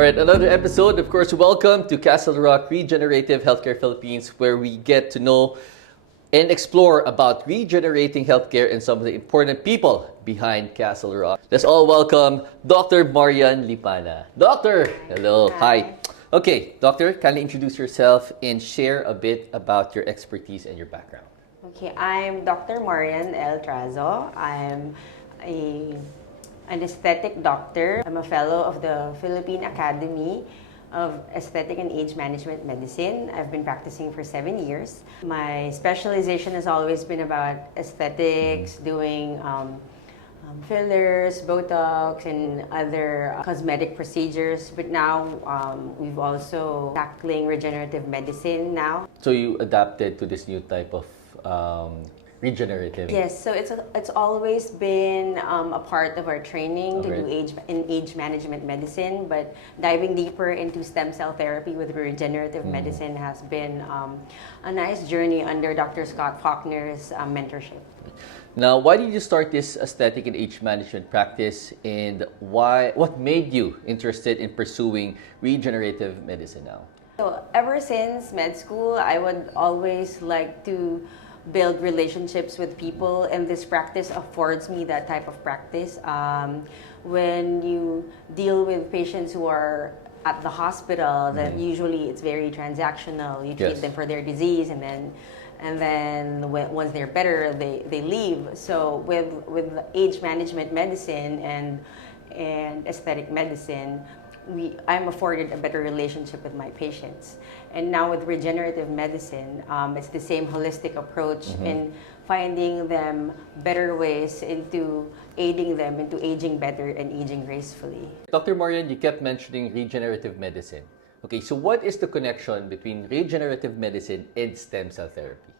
All right, another episode. Of course, welcome to Castle Rock Regenerative Healthcare Philippines, where we get to know and explore about regenerating healthcare and some of the important people behind Castle Rock. Let's all welcome Dr. Marian Lipana. Doctor, hello, hi. Okay, Doctor, kindly introduce yourself and share a bit about your expertise and your background. Okay, I'm Dr. Marian L. Trazo. I'm an aesthetic doctor. I'm a fellow of the Philippine Academy of Aesthetic and Age Management Medicine. I've been practicing for 7 years. My specialization has always been about aesthetics, doing fillers, Botox, and other cosmetic procedures. But now we've also tackling regenerative medicine now. So you adapted to this new type of regenerative? Yes, so it's always been a part of our training to do age management medicine, but diving deeper into stem cell therapy with regenerative medicine has been a nice journey under Dr. Scott Faulkner's mentorship. Now, why did you start this aesthetic and age management practice, and what made you interested in pursuing regenerative medicine now? So ever since med school, I would always like to build relationships with people, and this practice affords me that type of practice. When you deal with patients who are at the hospital, that usually it's very transactional. You treat them for their disease, and then once they're better, they leave. So with age management medicine and aesthetic medicine, I'm afforded a better relationship with my patients. And now with regenerative medicine, it's the same holistic approach in finding them better ways into aiding them into aging better and aging gracefully. Dr. Marian, you kept mentioning regenerative medicine. Okay, so what is the connection between regenerative medicine and stem cell therapy?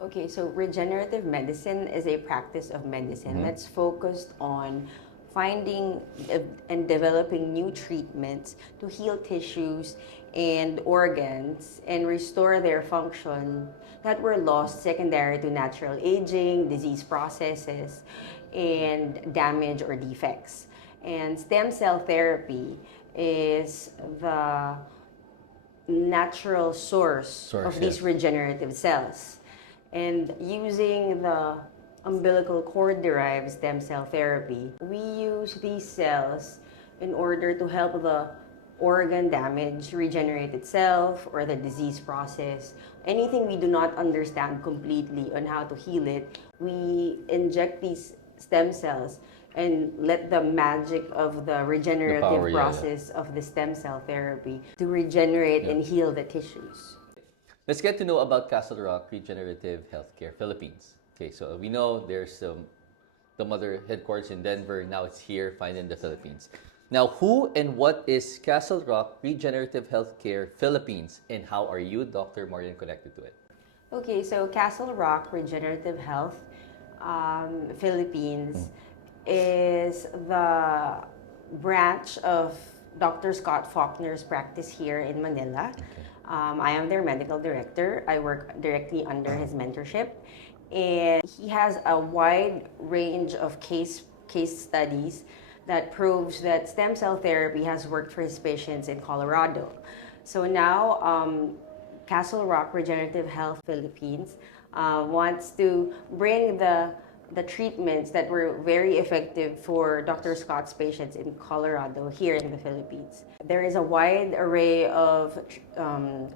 Okay, so regenerative medicine is a practice of medicine that's focused on finding and developing new treatments to heal tissues and organs and restore their function that were lost secondary to natural aging, disease processes, and damage or defects. And stem cell therapy is the natural source of these regenerative cells. And using the umbilical cord-derived stem cell therapy, we use these cells in order to help the organ damage regenerate itself, or the disease process. Anything we do not understand completely on how to heal it, we inject these stem cells and let the magic of the regenerative process of the stem cell therapy to regenerate and heal the tissues. Let's get to know about Castle Rock Regenerative Healthcare Philippines. Okay, so we know there's the mother headquarters in Denver. Now it's here, finally in the Philippines. Now, who and what is Castle Rock Regenerative Healthcare Philippines, and how are you, Dr. Marian, connected to it? Okay, so Castle Rock Regenerative Health Philippines is the branch of Dr. Scott Faulkner's practice here in Manila. I am their medical director. I work directly under his mentorship. And he has a wide range of case studies that proves that stem cell therapy has worked for his patients in Colorado. So now Castle Rock Regenerative Health Philippines wants to bring the treatments that were very effective for Dr. Scott's patients in Colorado here in the Philippines. There is a wide array of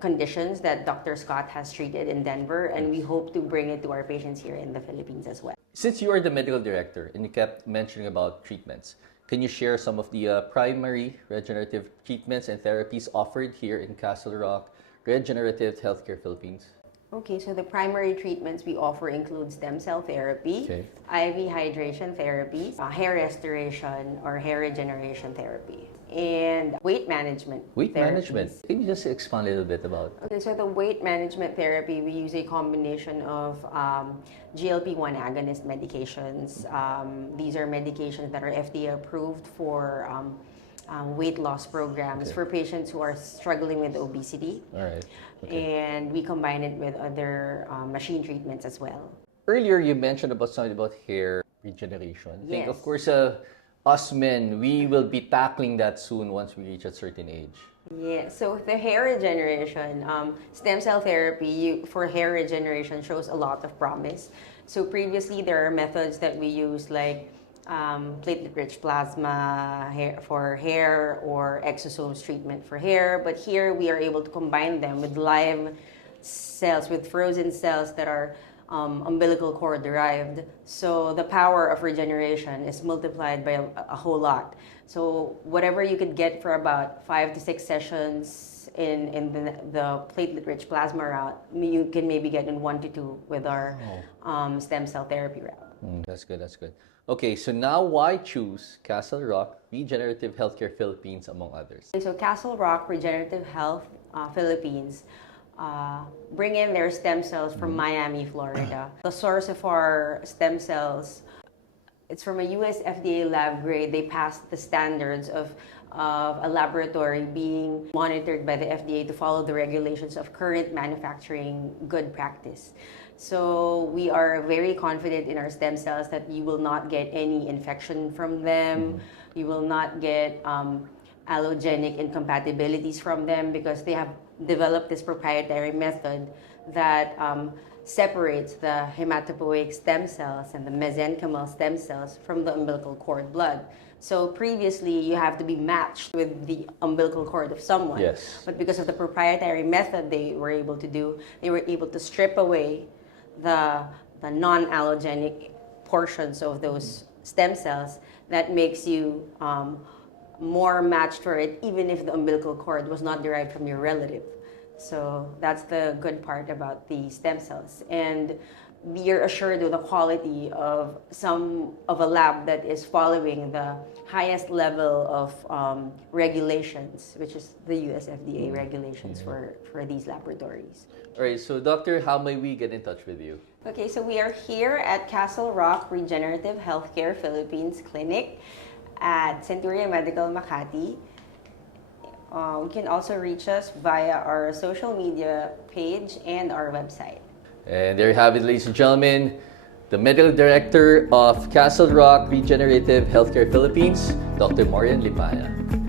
conditions that Dr. Scott has treated in Denver, and we hope to bring it to our patients here in the Philippines as well. Since you are the medical director and you kept mentioning about treatments, can you share some of the primary regenerative treatments and therapies offered here in Castle Rock Regenerative Healthcare Philippines? Okay, so the primary treatments we offer include stem cell therapy, IV hydration therapy, hair restoration or hair regeneration therapy, and weight management. Weight management. Can you just expand a little bit about? Okay, so the weight management therapy, we use a combination of GLP-1 agonist medications. These are medications that are FDA approved for weight loss programs for patients who are struggling with obesity. All right. And we combine it with other machine treatments as well. Earlier, you mentioned about something about hair regeneration. I think, of course, us men, we will be tackling that soon once we reach a certain age. Yeah, so the hair regeneration, stem cell therapy for hair regeneration shows a lot of promise. So previously, there are methods that we use like platelet-rich plasma for hair or exosomes treatment for hair. But here we are able to combine them with live cells, with frozen cells that are umbilical cord derived. So the power of regeneration is multiplied by a whole lot. So whatever you could get for about 5 to 6 sessions in the platelet-rich plasma route, you can maybe get in 1 to 2 with our stem cell therapy route. That's good, that's good. Okay, so now why choose Castle Rock Regenerative Healthcare Philippines among others? So Castle Rock Regenerative Health Philippines bring in their stem cells from Miami, Florida. The source of our stem cells, it's from a US FDA lab grade. They passed the standards of a laboratory being monitored by the FDA to follow the regulations of current manufacturing good practice. So we are very confident in our stem cells that you will not get any infection from them. You will not get allogenic incompatibilities from them because they have developed this proprietary method that separates the hematopoietic stem cells and the mesenchymal stem cells from the umbilical cord blood. So previously, you have to be matched with the umbilical cord of someone. Yes. But because of the proprietary method they were able to do, they were able to strip away the non-allogenic portions of those stem cells that makes you more matched for it, even if the umbilical cord was not derived from your relative. So that's the good part about the stem cells. And you're assured of the quality of a lab that is following the highest level of regulations, which is the US FDA regulations for these laboratories. All right, so doctor, how may we get in touch with you? Okay, so we are here at Castle Rock Regenerative Healthcare Philippines Clinic at Centuria Medical Makati. You can also reach us via our social media page and our website. And there you have it, ladies and gentlemen, the Medical Director of Castle Rock Regenerative Healthcare Philippines, Dr. Marian Lipana.